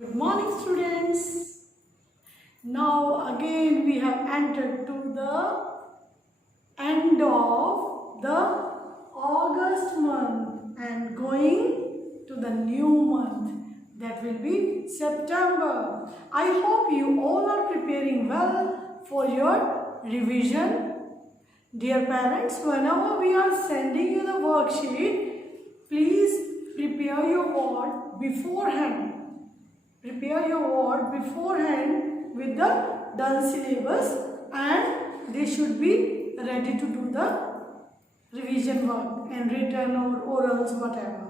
Good morning, students. Now again we have entered to the end of the August month and going to the new month, that will be September. I hope you all are preparing well for your revision. Dear parents, whenever we are sending you the worksheet, please prepare your word beforehand. Prepare your word beforehand with the done syllabus, and they should be ready to do the revision work and written or orals, whatever.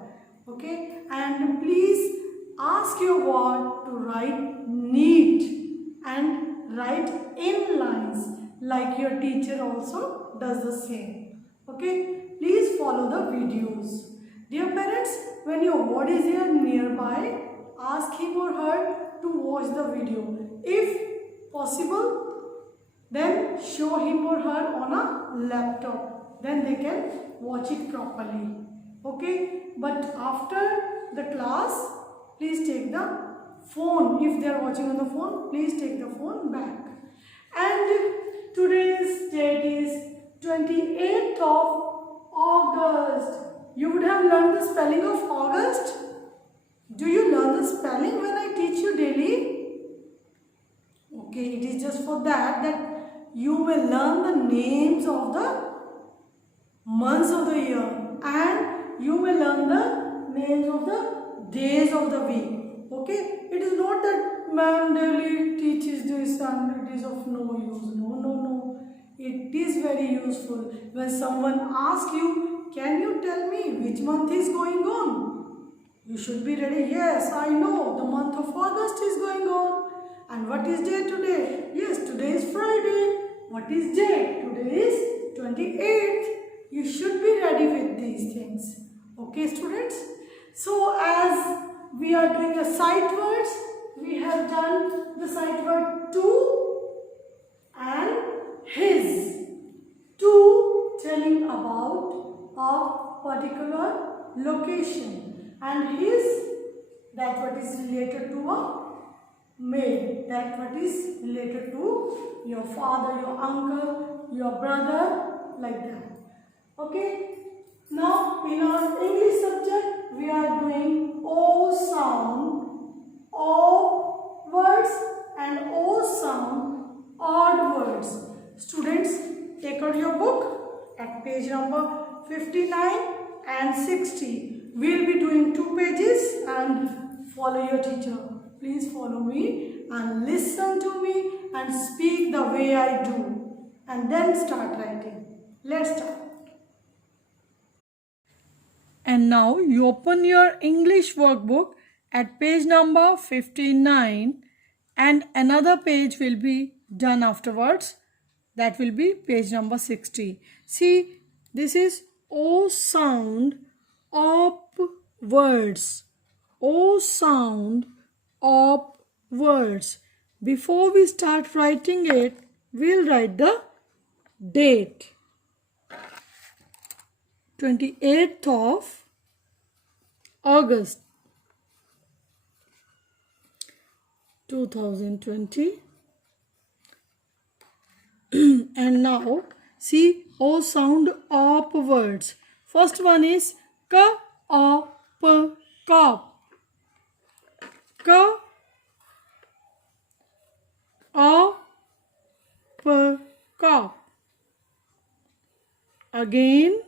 Okay, and please ask your word to write neat and write in lines, like your teacher also does the same. Okay, please follow the videos. Dear parents, when your ward is here nearby, ask him or her to watch the video. If possible, then show him or her on a laptop. Then they can watch it properly. Okay? But after the class, please take the phone. If they are watching on the phone, please take the phone back. And today's date is 28th of August. You would have learned the spelling of August. Do you learn the spelling when I teach you daily? Okay, it is just for that you may learn the names of the months of the year, and you may learn the names of the days of the week. Okay, it is not that ma'am daily teaches this and it is of no use. No. It is very useful. When someone asks you, can you tell me which month is going on? You should be ready. Yes, I know the month of August is going on. And what is day today? Yes, today is Friday. What is day? Today is 28th. You should be ready with these things. Okay, students? So, as we are doing a sight words, we have done the sight word to and his. To, telling about a particular location, and his, that what is related to a male, that what is related to your father, your uncle, your brother, like that. Okay, now in our English subject we are doing O sound of words and O sound odd words. Students, take out your book at page number 59 and 60. We will be doing 2 pages and follow your teacher. Please follow me and listen to me and speak the way I do, and then start writing. Let's start. And now you open your English workbook at page number 59, and another page will be done afterwards. That will be page number 60. See, this is O sound of words. O sound of words. Before we start writing it, we'll write the date. 28th of August 2020. And now see O sound of words. First one is K, O, P, cop. K, O, P, cop. Again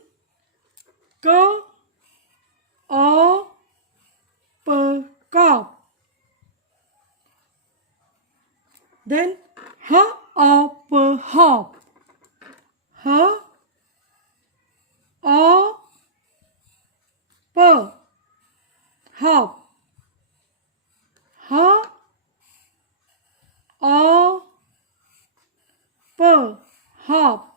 K, O, P, cop. Then H, O, P, hop. H, O, P, hop. H, O, P, hop.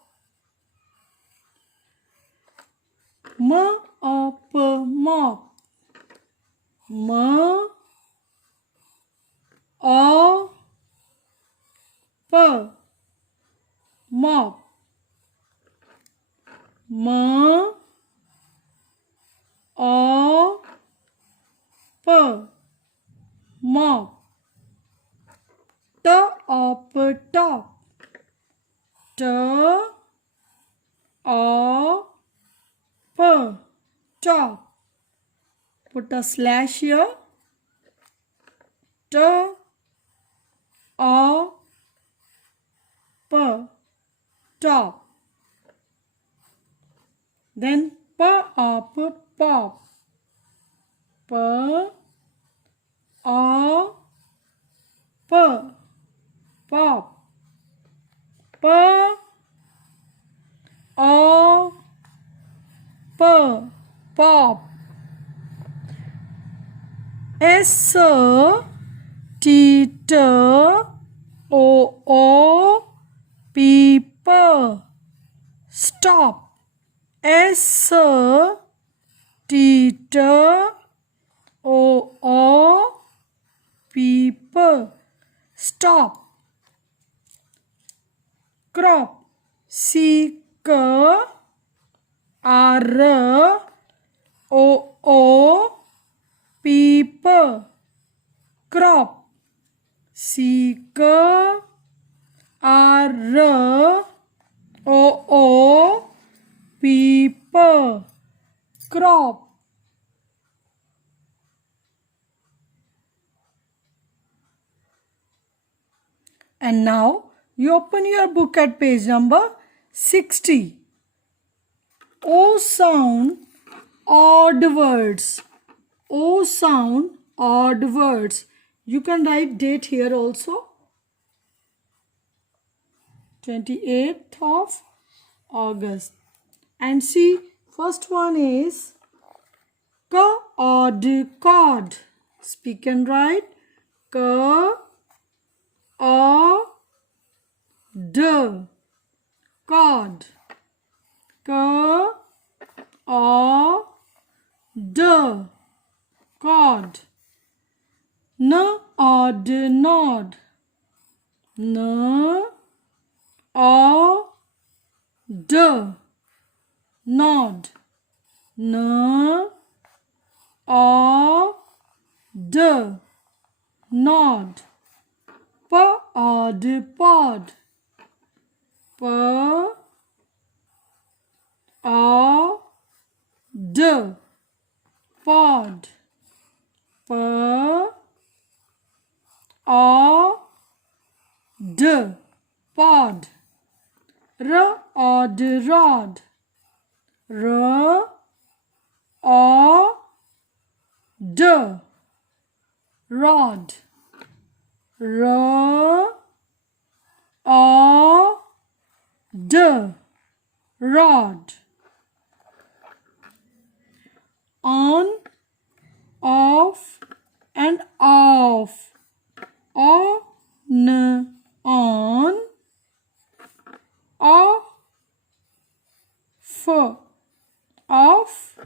M, O, P, mop. M, O, P, mop. M, O, P, mop. Top, top. Top, top. Put a slash here. Top, top. Then pop, pop. Pop, pop. Pop. S T T O people. Stop. S T T O people. Stop. Crop. C K R O people. Crop. C K R O people. Crop. And now you open your book at page number 60. O sound odd words. O sound odd words. You can write date here also. 28th of August. And see, first one is odd cord. Speak and write. Cord. Cord. Cord. Odd nod. Odd nod. Odd nod. Odd pod. Odd pod. Odd pod. Odd rod. Odd rod. Odd rod. On, off, and off. On, off, off,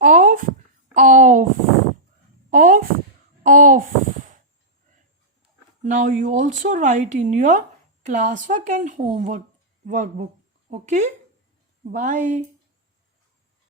off, off, off, off. Now you also write in your classwork and homework workbook. Okay? Bye.